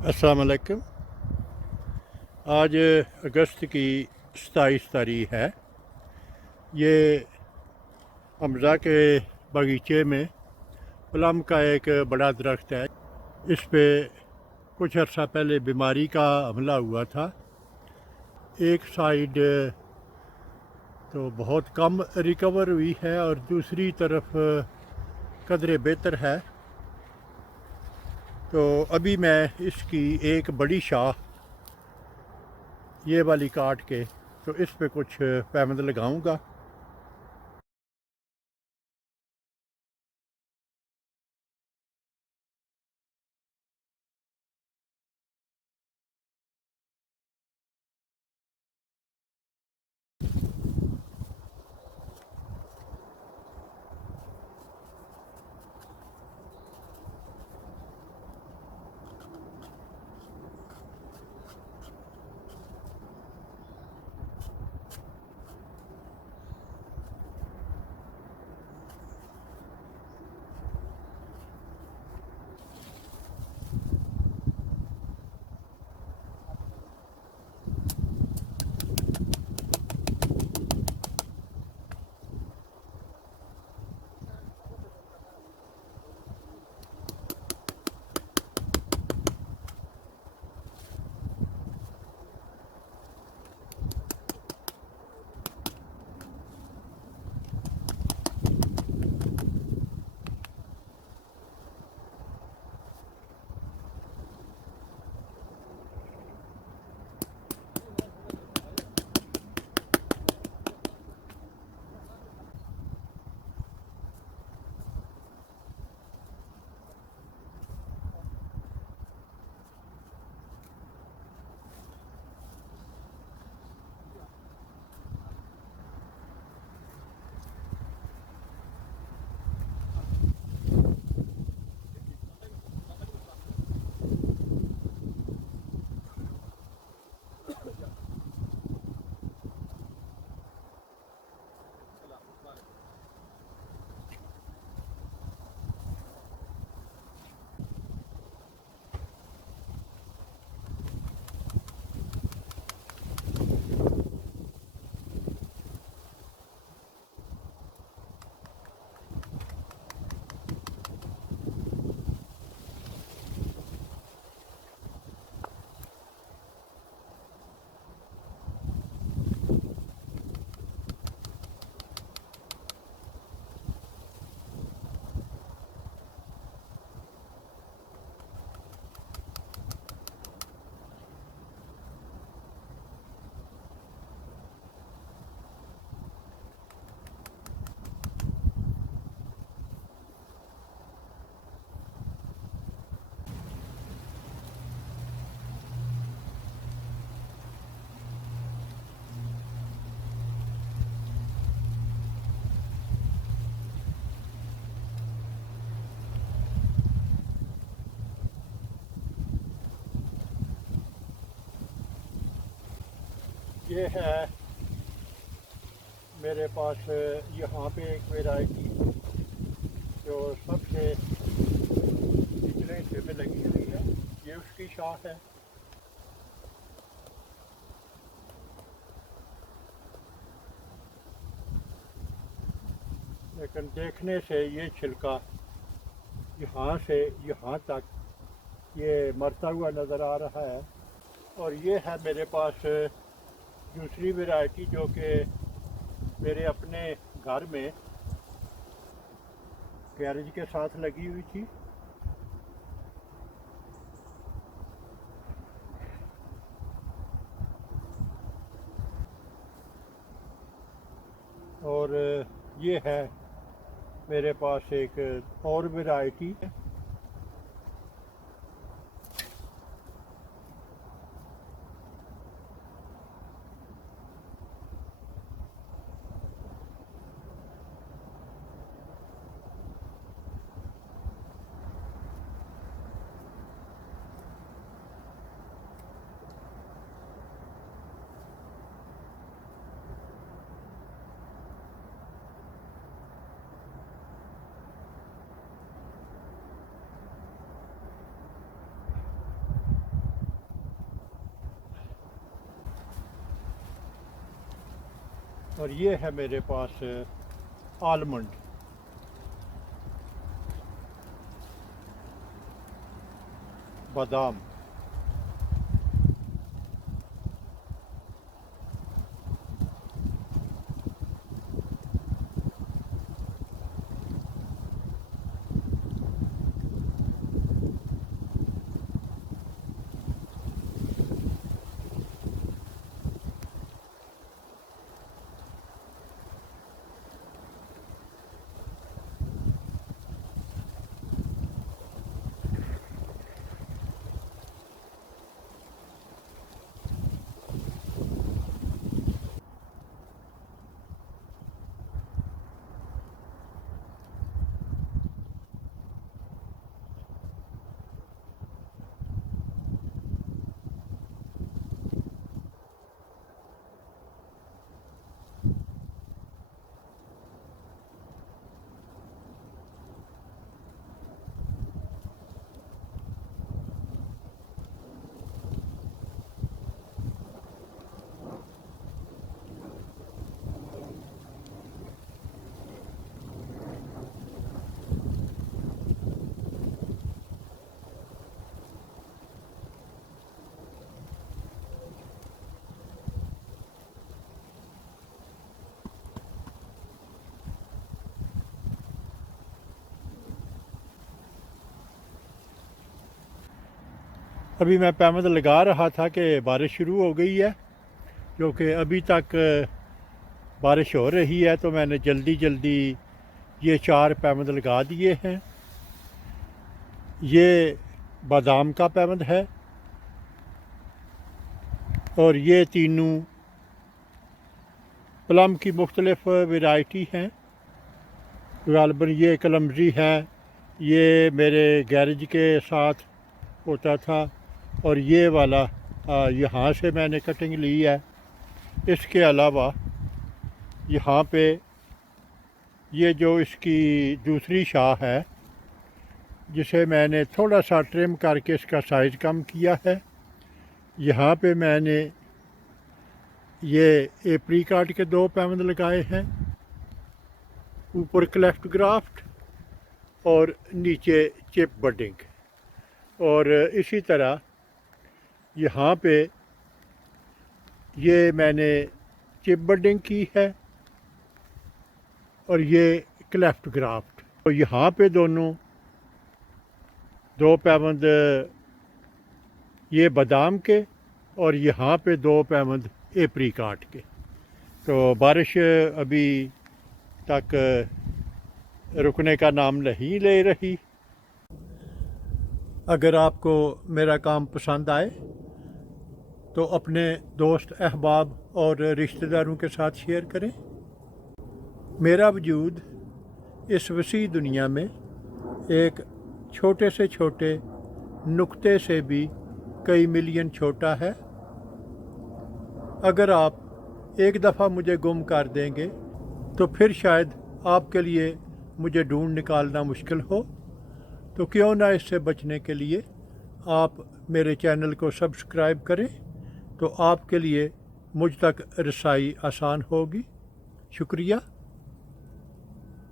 अस्सलाम वालेकुम। आज अगस्त की 27 तारीख है। ये हमज़ा के बगीचे में प्लम का एक बड़ा दरख्त है। इस पे कुछ अर्सा पहले बीमारी का हमला हुआ था। एक साइड तो बहुत कम रिकवर हुई है और दूसरी तरफ कदरे बेहतर है। तो अभी मैं इसकी एक बड़ी शाख ये वाली काट के तो इस पे कुछ पैमंद लगाऊंगा। ये है मेरे पास यहाँ पे एक वेराइटी जो सबसे निचले हिस्से में लगी हुई है। ये उसकी शाख है। लेकिन देखने से ये छिलका यहाँ से यहाँ तक ये मरता हुआ नज़र आ रहा है। और ये है मेरे पास दूसरी वैरायटी जो कि मेरे अपने घर में गैरेज के साथ लगी हुई थी। और ये है मेरे पास एक और वैरायटी। और ये है मेरे पास आलमंड। बादाम। अभी मैं पैमद लगा रहा था कि बारिश शुरू हो गई है, क्योंकि अभी तक बारिश हो रही है, तो मैंने जल्दी जल्दी ये 4 पैमद लगा दिए हैं। ये बादाम का पैमद है और ये तीनों प्लम की मुख्तलिफ वैरायटी हैं। गालबन ये कलमजी है, ये मेरे गैरेज के साथ होता था, और ये वाला यहाँ से मैंने कटिंग ली है। इसके अलावा यहाँ पे ये जो इसकी दूसरी शाख है, जिसे मैंने थोड़ा सा ट्रिम करके इसका साइज़ कम किया है, यहाँ पे मैंने ये एप्रीकॉट के 2 पैमद लगाए हैं, ऊपर क्लेफ्ट ग्राफ्ट और नीचे चिप बडिंग। और इसी तरह यहाँ पे ये मैंने चिप बडिंग की है और ये क्लेफ्ट ग्राफ्ट। तो यहाँ पे दोनों 2 पैमद ये बादाम के और यहाँ पे 2 पैमद एप्रीकॉट के। तो बारिश अभी तक रुकने का नाम नहीं ले रही। अगर आपको मेरा काम पसंद आए तो अपने दोस्त अहबाब और रिश्तेदारों के साथ शेयर करें। मेरा वजूद इस वसी दुनिया में एक छोटे से छोटे नुक्ते से भी कई मिलियन छोटा है। अगर आप एक दफ़ा मुझे गुम कर देंगे तो फिर शायद आपके लिए मुझे ढूंढ निकालना मुश्किल हो। तो क्यों ना इससे बचने के लिए आप मेरे चैनल को सब्सक्राइब करें, तो आपके लिए मुझ तक रसाई आसान होगी। शुक्रिया।